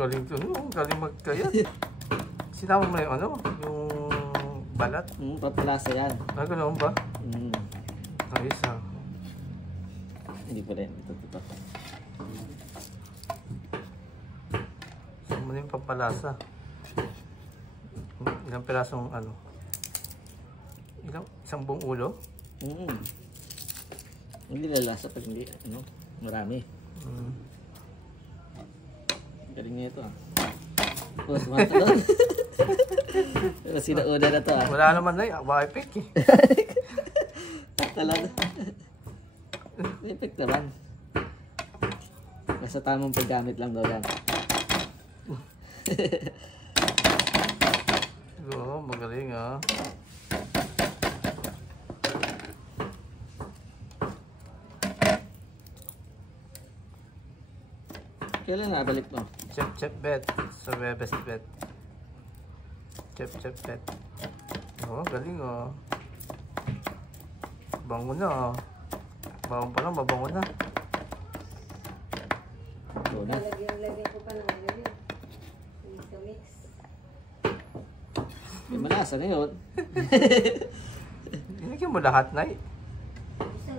Galing to, no? Galing magkayat. Sinama mo na yung ano? Yung balat? Papalasa yan. Ah, ganoon ba? Ayos ah. Hindi pa rin. Ito. Saan mo na yung pampalasa? Ilang pirasong ano? Isang buong ulo? Hindi lalasa pag hindi, ano, marami. Galing niya ito ah. Oh, sumatalon. Sinauna na to ah. Wala naman na yun. Baka epic eh. Talaga. Epic naman. Basta tamang paggamit lang daw yan. Oo, magaling ah. Kailan nabalik mo? Chep bet. Sa Webes bet. Chep bet. Oo, galing oh. Bango na oh. Bango pa lang, mabango na. Ito na. Lagyan ko pa ng ano yun. Mix. May malasa na yun. Hinagyan mo lahat na eh. Isang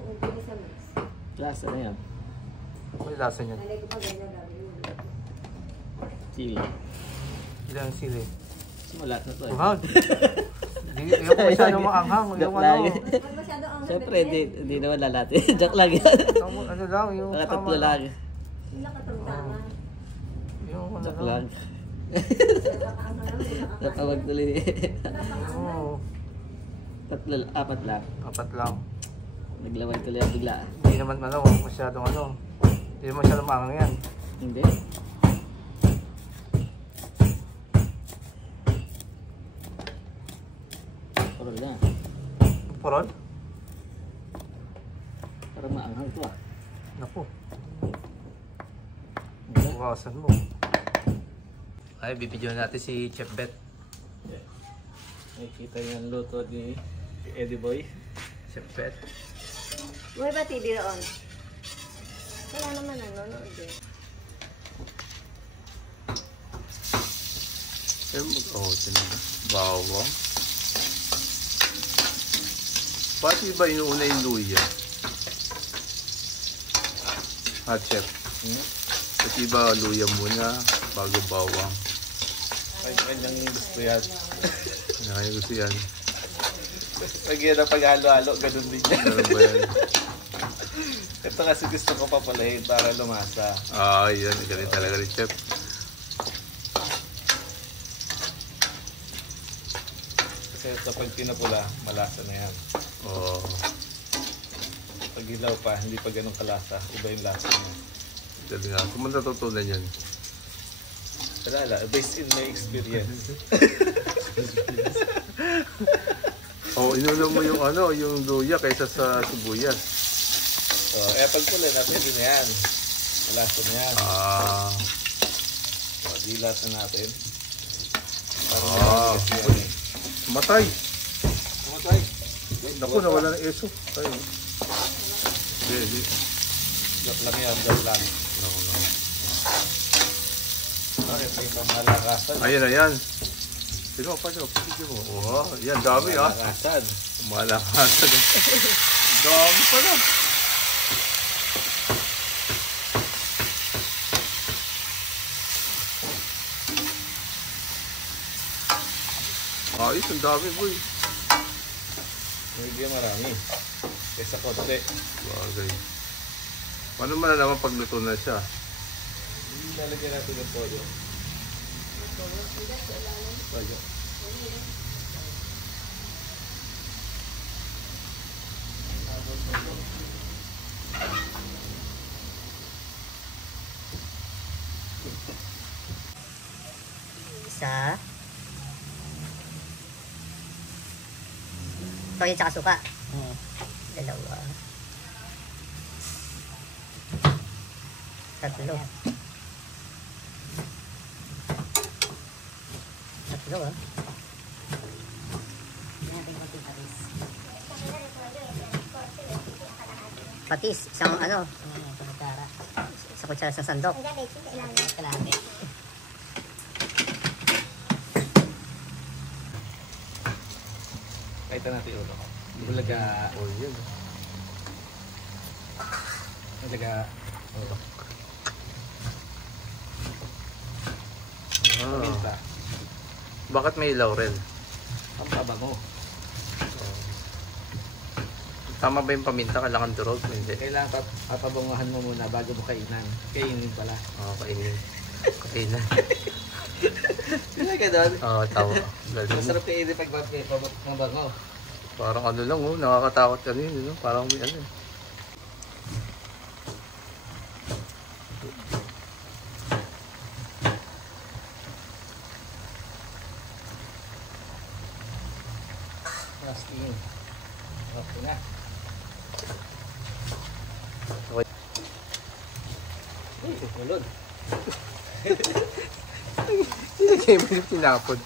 mix. Lasa na yan. May lasa niyan. Nalagay ko pa ganyan gagawin. Chili. Ilang sili. Simulat na to eh. Wow. Yung masyadong maanghang. Yung ano. Masyado ang Siyempre, hindi naman lalati. Joke lang yan. Ano lang, yung Nakatatlo lang. Yung nakatama. Yung ano Joke lang. lang. Napawag tuloy. Oo. Apat lang. Apat lang. Naglaway tuloy ang bigla. Hindi naman ano, masyadong ano. Hindi masyadong maanghang yan. Hindi. Porol na. Porol? Parang maanghang to ah. Naku. Wala. Bukasan mo. Ay, bibidyo natin si Chef Bet. Nakikita niyo ang luto ni Eddie Boy. Chef Bet. Buhay ba TV roon? Wala naman nanonood eh. Oh, tinala. Bawang. Bakit iba inuuna yung luya? Chef. Bakit iba luya muna bago bawang? Kanyang gusto yan. Kaya gusto yan. Pag yan ang pag-halo-halo, ganun din yan. Ano ba yan? Ito kasi gusto ko papalahin para lumasa. Yan. Galing talaga rin, Chef. Kasi kapag pinapula, malasa na yan. Oo. Pag hilaw pa, hindi pa ganun kalasa. Iba yung lasa niya. Galing nga. Kung natutunan yan. Wala, based in my experience. Inulo mo yung ano, yung luya kaysa sa sibuyas. Pag pula na, pwede na yan. Malasa na yan. Dilat na natin. Matay! Pumatay! Naku, nawala ng eso. Tayo. Hindi. Joke lang yan, joke lang. Naku. Ito yung pamalakasan. Ayan. Sino pa nyo? Sige mo. Yan, dami ah. Malakasan. Malakasan. Dami pa na. Ayos, ang dami boy. Hindi marami. Kesa konti. Bagay. Paano malalaman pag luto na siya? Lalagyan natin ng toyo. Toyo. Isa. Toyo tsaka suka. Dalawa. Tatlo. Tatlo ah. Patis, isang ano? Sa kutsara sa sandok. Pakita natin ulo. Bulaga. Oh, yan. Bulaga. Ulo. Ah. Bakit may laurel? Ang pabango. Tama ba yung paminta? Kailangan durog? Hindi. Kailangan papabanguhan mo muna bago mo kainan. Kainin pala. Oo, kainin. Kainan. Sila ka doon? Oo, tama. Galing. Masarap kainin pag mabango. Parang ano lang, oh, nakakatakot ka rin, no? Parang may ano. Masking. Okay na. Okay. Uy, ulod. Hindi kayo may pinapod.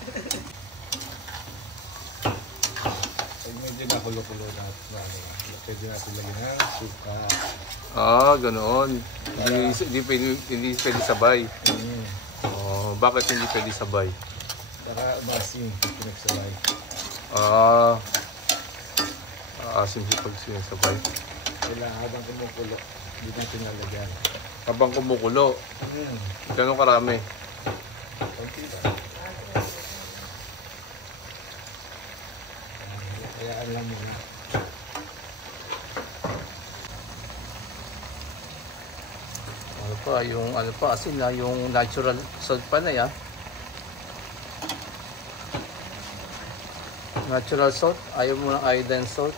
Pag medyo nakulo-kulo na pwede natin lagyan ng suka. Ah, ganoon. Hindi pwede sabay. Oh, bakit hindi pwede sabay? Para masim pinagsabay. Ah, asim siya pag sinasabay. Kailangan habang kumukulo, hindi natin lalagyan. Habang kumukulo, gano'ng karami? Kunti ba? Kayaan lang muna. Ano pa, yung ano pa, asin na, yung natural salt pa na yan. Natural salt, ayaw mo ng iodine salt.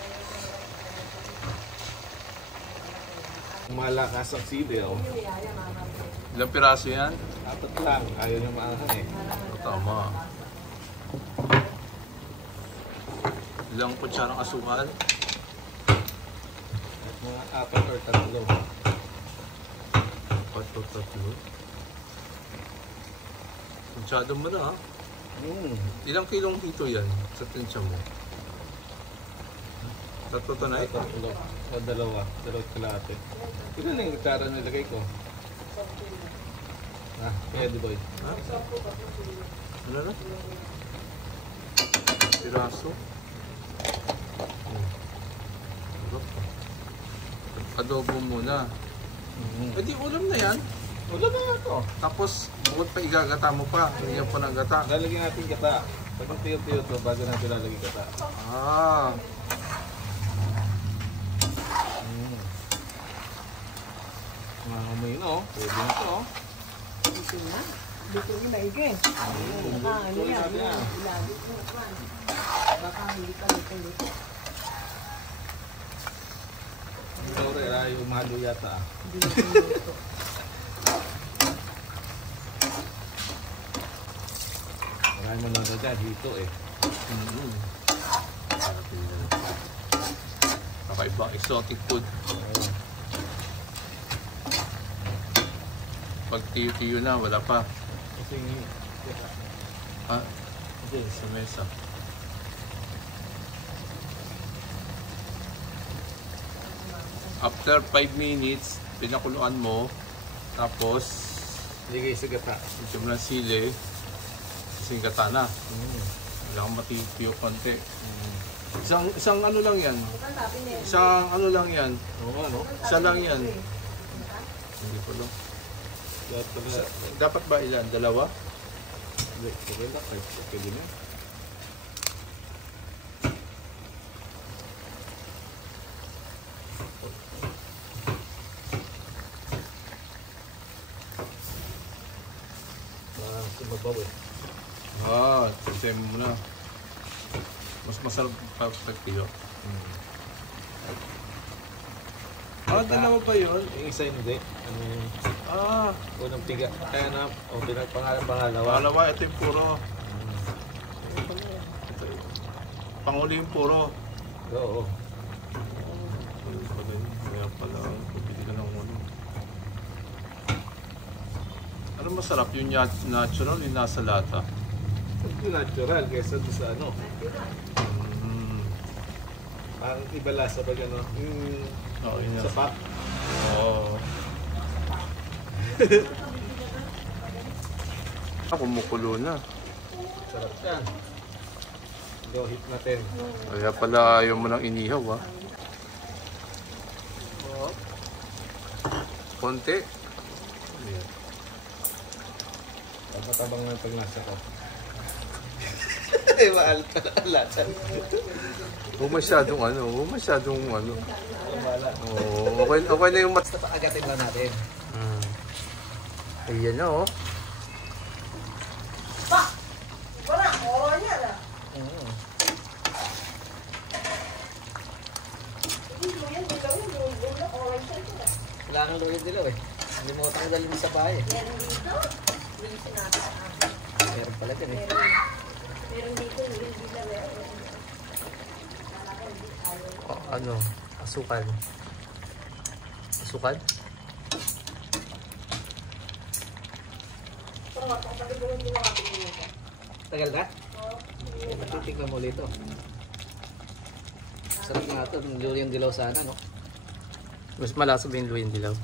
Malakas ang sidaw. Ilang piraso yan? 4 lang. Ayaw nyo maanghang eh. Tama. Ilang kutsarang asukal? Mga 4 or 3. Tatlo. Masyado mo na, ha? Ilang kilong hito yan sa tinsya mo? Tatlo to na ito. 3. O 2. 2 kalate. Ilan na yung gitara na nilagay ko? Kaya di boy. Ha? Ano na? Piraso. Adobo muna. Eh di ulam na yan. Ulam na nga to. Tapos bukod pa igagata mo pa. Lagyan po ng gata. Lalagyan natin gata. Pag tiyo-tiyo to, bago natin lalagyan gata. Ah. Mga amoy na oh. Pwede na to oh. Dito na. Dito na maigi. Baka ano yan. Ilagit mo pa. Baka hindi ka dito. Sorry, yung mahalo yata ah. Hindi na pinuto. Marami mo na dyan, dito eh. Kakaiba, exotic food. Pag tiyo-tiyo na, wala pa. Kasi Ha? Hindi, sa mesa. After 5 minutes, pinakuluan mo. Tapos, ligay sa gata. ito mo ng sili. Kasing gata na. Wala kang matitiyo konti. Isang ano lang yan. Isang ano lang yan. Oo nga no? Isa lang yan. Hindi ko lang. Dapat ba ilan? Dalawa? Hindi, okay lang. Okay din eh. Sumabaw eh. Tinsay mo muna. Mas masarap pa pagtiyo. Dalawa ba yun? Yung isa hindi. Ano yung unang piga. Kaya na, o pangalawa. Pangalawa, ito yung puro. Panguli yung puro. Oo. Kaya pala, pabili ka ng ulo. Ano masarap? Yung natural, yung nasa lata. Ito natural kaysa doon sa ano. Ang iba lasa pag ano. Oo, yun Sa pa. Oo. Kumukulo na. Sarap yan. Go hit natin. Kaya pala ayaw mo nang inihaw, ha? Oh. Konti. Ayan. Tabatabang ng pagnasa ko. Mahal ka latan. Huwag masyadong ano, huwag masyadong ano. Wala. Oo, okay na yung mat... Basta agatin lang natin. Ayan na, oh. Kailangan lulit nila eh. Hindi mo tanggalin sa bahay. Meron dito. Hindi sinabi sa akin. Meron pala din eh. Meron dito, hindi na meron. Oh, ano, asukal. Asukal? Tagal na? Natitikman mo ulit ito. Sarap nga ito. Yung dilaw sana, no? Mas malasa ba yung luwin dilaw?